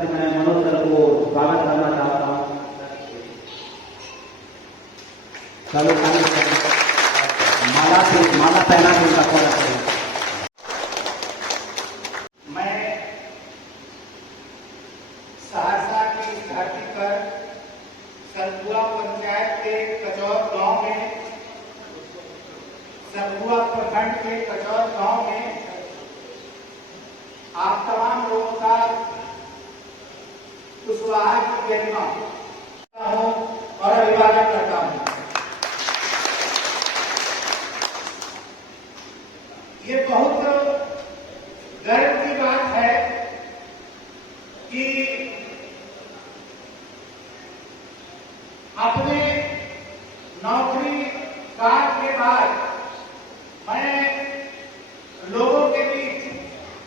मैं मनोज सर को स्वागत करना चाहता हूँ। चलो माला पहना के उनका स्वागत करें। मैं सहरसा की इस धरती पर सतपुरा पंचायत के कचौर गांव में, सतपुरा प्रखंड के कचौर गांव में आप तमाम लोगों का कुशवाहा की गरिमा हूं और अभिवादन करता हूं। ये बहुत गर्व की बात है कि अपने नौकरी काल के बाद मैं लोगों के बीच,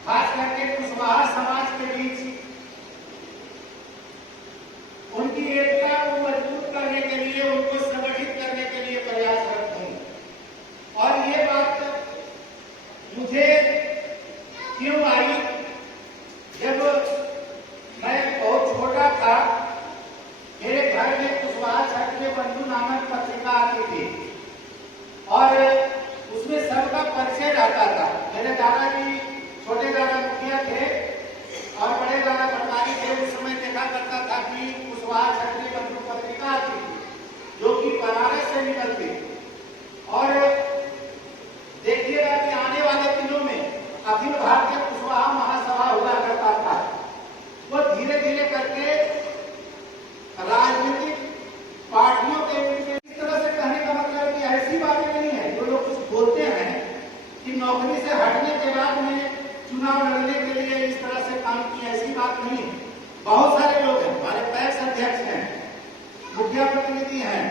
खास करके कुशवाहा समाज के बीच, उनकी एकता को मजबूत करने के लिए, उनको संगठित करने के लिए प्रयासरत हूं। और ये बात मुझे क्यों आई, जब मैं बहुत छोटा था, मेरे घर में कुशवाहा क्षत्रिय बंधु नामक पत्रिका आती थी और उसमें सबका परिचय रहता था। मेरे दादाजी, छोटे दादा मुखिया थे और बड़े दादा पटवारी थे। उस समय देखा करता था कि कुशवाहा क्षत्रिय बंधु पत्रिका आती थी जो कि बनारस से निकलती, और देखिएगा कि आने वाले दिनों में अखिल भारतीय कुशवाहा महासभा हुआ करता था। वो धीरे धीरे करके राजनीतिक पार्टियों के इस तरह से कहने का मतलब कि ऐसी बातें नहीं है जो लोग कुछ बोलते हैं कि नौकरी से हटने के बाद में चुनाव लड़ने के लिए इस तरह से काम किया, ऐसी बात नहीं है। बहुत सारे लोग हैं, हमारे पैक्स अध्यक्ष हैं, मुखिया प्रतिनिधि हैं,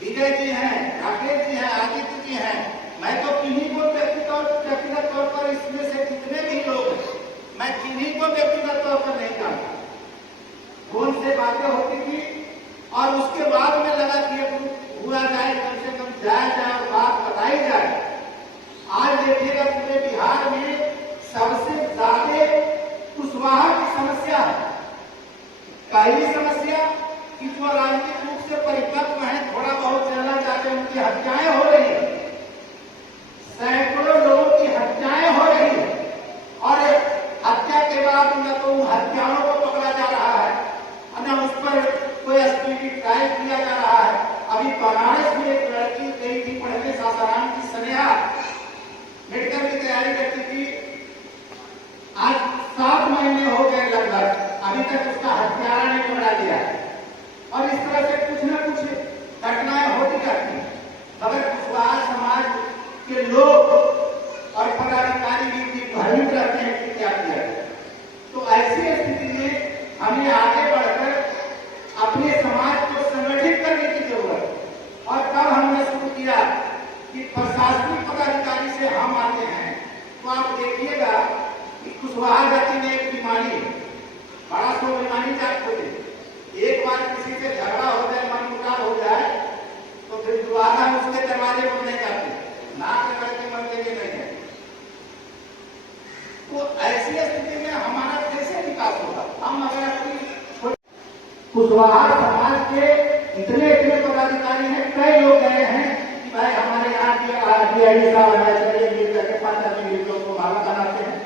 विजय जी हैं, राकेश जी हैं, आदित्य जी हैं। मैं तो किन्हीं को व्यक्तिगत तौर पर, इसमें से जितने भी लोग हैं, मैं किन्हीं को व्यक्तिगत तौर पर नहीं जानता। फोन से बातें होती थी और उसके बाद में लगा कि हुआ जाए, कम से कम जाया जाए और बात बताई जाए। आज देखिएगा पूरे बिहार में सबसे ज्यादा कुशवाहा की समस्या है। पहली समस्या कि जो राजनीतिक रूप से परिपक्व है, थोड़ा बहुत चलना चाहते हैं, उनकी हत्याएं हो रही है। सैकड़ों लोगों की हत्याएं हो रही है और हत्या के बाद न तो उन हत्याओं को पकड़ा जा रहा है, न उस पर कोई स्पीडी ट्रायल किया जा रहा है। अभी बनारस में एक लड़की गई थी पढ़ने, सासाराम की स्नेहा, मेडिकल की तैयारी करती थी। आज 7 महीने हो गए लगभग, अभी तक उसका हत्यारा नहीं पकड़ा गया। और इस तरह से कुछ न कुछ घटनाएं होती रहती हैं, मगर कुशवाहा समाज के लोग और पदाधिकारी भी भ्रमित रहते हैं कि क्या किया जाए। तो ऐसी स्थिति में हमें आगे बढ़कर अपने समाज को संगठित करने की जरूरत है। और तब हमने शुरू किया कि प्रशासनिक पदाधिकारी से हम आते हैं, तो आप देखिएगा कि कुशवाहा जाति में एक बीमारी है, बड़ा स्वाभिमानी जात होते। एक बार किसी से झगड़ा हो जाए, मनमुटाव हो जाए, तो फिर दोबारा उसके दरवाजे पर नहीं जाते, नाक करके मर देंगे नहीं है। तो ऐसी स्थिति में हमारा कैसे विकास होगा? हम अगर अपनी कुशवाहा समाज के इतने पदाधिकारी हैं, कई लोग गए हैं कि भाई हमारे यहाँ DID साहब है, चलिए मिल करके 5 आदमी लोगों को माला बनाते हैं,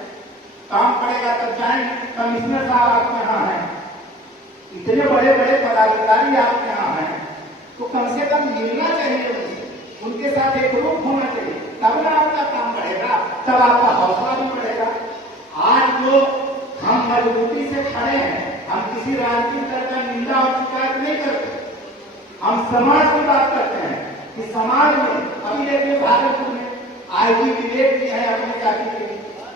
काम पड़ेगा तब जाएंगे। कमिश्नर साहब आपके यहाँ हैं, इतने बड़े बड़े पदाधिकारी आपके यहाँ हैं, तो कम से कम मिलना चाहिए, उनके साथ एक रूप होना चाहिए, तब ना आपका काम बढ़ेगा, तब आपका हौसला भी बढ़ेगा। आज जो हम मजबूती से खड़े हैं, हम किसी राजनीतिक दल का निंदा और शिकायत नहीं करते, हम समाज की बात करते हैं कि समाज में अभी देखिए भागलपुर में IG विवेक जी है अपने जाति के,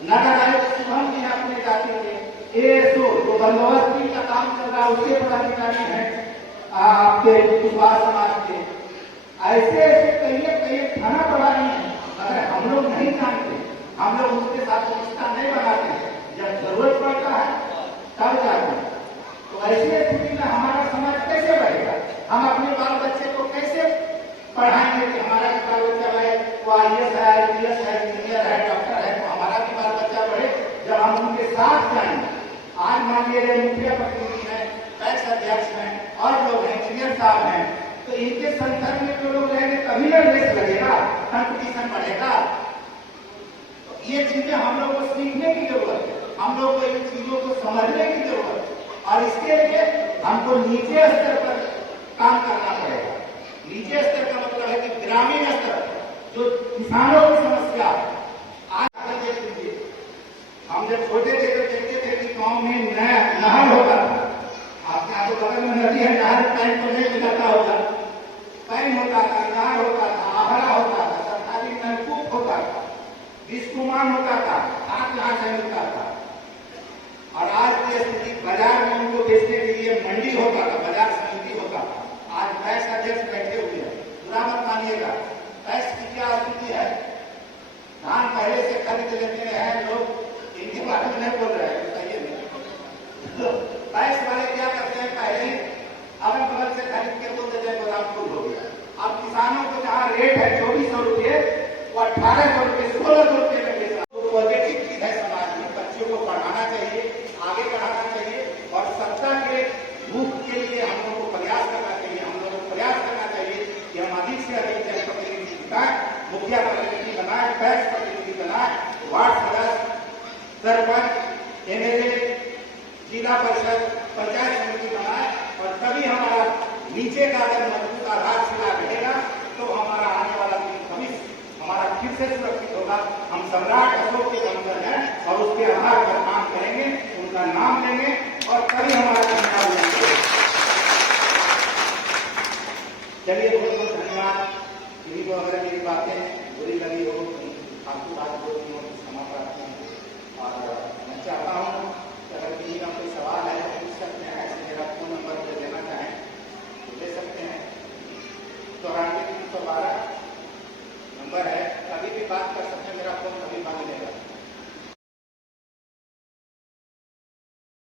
नगर आयुक्त शुभम जी है अपने जाति के, ASO जो बंदोबस्ती का काम चल रहा है उसके पदाधिकारी हैं आपके कुशवाहा समाज के। ऐसे ऐसे कई थाना प्रभारी हैं, अगर हम लोग नहीं जानते, हम लोग उसके साथ रिश्ता नहीं बनाते, जब जरूरत पड़ता है तब जाते हैं, तो ऐसी स्थिति में हमारा समाज कैसे बढ़ेगा? हम अपने बाल बच्चे को कैसे पढ़ाएंगे कि हमारा भी बाल बच्चा है, वो IAS है, IPS है, इंजीनियर है, डॉक्टर है, तो हमारा भी बाल बच्चा बढ़े जब हम उनके साथ जाएंगे। आज मान लीजिए मेरे मुखिया प्रतिनिधि हैं, पैक्स अध्यक्ष हैं और लोग हैं, इंजीनियर साहब हैं, तो इनके संदर्भ में जो लोग रहेंगे तभी ना रेस लगेगा, कंपटीशन बढ़ेगा। तो ये चीजें हम लोग को सीखने की जरूरत है, हम लोग को इन चीजों को समझने की जरूरत है, और इसके लिए हमको नीचे स्तर पर काम करना पड़ेगा। नीचे स्तर का मतलब है कि ग्रामीण स्तर जो किसानों की समस्या, आज देख लीजिए, हम जब छोटे थे तो देखते थे कि गाँव में नहर होता था, आपके यहाँ तो बगल में नदी है, नहर टाइम तो नहीं मिलाता होगा, पैन होता था, नहर होता था, आहरा होता था, सरकारी नलकूप होता था, बिस्कुमान होता था, हाथ यहाँ से मिलता था। और आज की स्थिति बाजार में उनको बेचने के लिए मंडी होता था, बाजार समिति होता था। आज पैक्स अध्यक्ष बैठे हुए हैं, बुरा मत मानिएगा, पैक्स की क्या स्थिति है, धान पहले से खरीद लेते हैं लोग, इनके बारे में नहीं बोल रहे हैं, बताइए नहीं। पैक्स वाले क्या करते हैं, पहले अगल बगल से खरीद के बोल देते हैं गोदाम फुल हो गया। अब किसानों को जहाँ रेट है 2400 रुपये, वो 1800 रुपये 1600 रुपये में बेच रहा। तो पॉजिटिव चीज है समाज में, बच्चों को पढ़ाना चाहिए, आगे बढ़ाना चाहिए, और सत्ता के भूख के लिए हम लोग को प्रयास करना चाहिए। हम लोग को प्रयास करना चाहिए कि हम अधिक से अधिक जनप्रतिनिधि बनाए, मुखिया प्रतिनिधि बनाए, पैक्स प्रतिनिधि बनाए, वार्ड सदस्य, सरपंच, एमएलए, जिला परिषद, पंचायत समिति बनाए, और तभी हमारा नीचे का अगर मजबूत आधारशिला रहेगा तो हमारा आने वाला भविष्य हमारा फिर से सुरक्षित होगा। हम सम्राट अशोक के वंशज हैं और उसके आधार पर काम करेंगे, उनका नाम लेंगे, और तभी हमारा कामयाब होंगे। चलिए, बहुत बहुत धन्यवाद। किसी को अगर मेरी बातें बुरी लगी हो, आपको बात बोलनी हो, क्षमा प्रार्थना, और मैं चाहता हूँ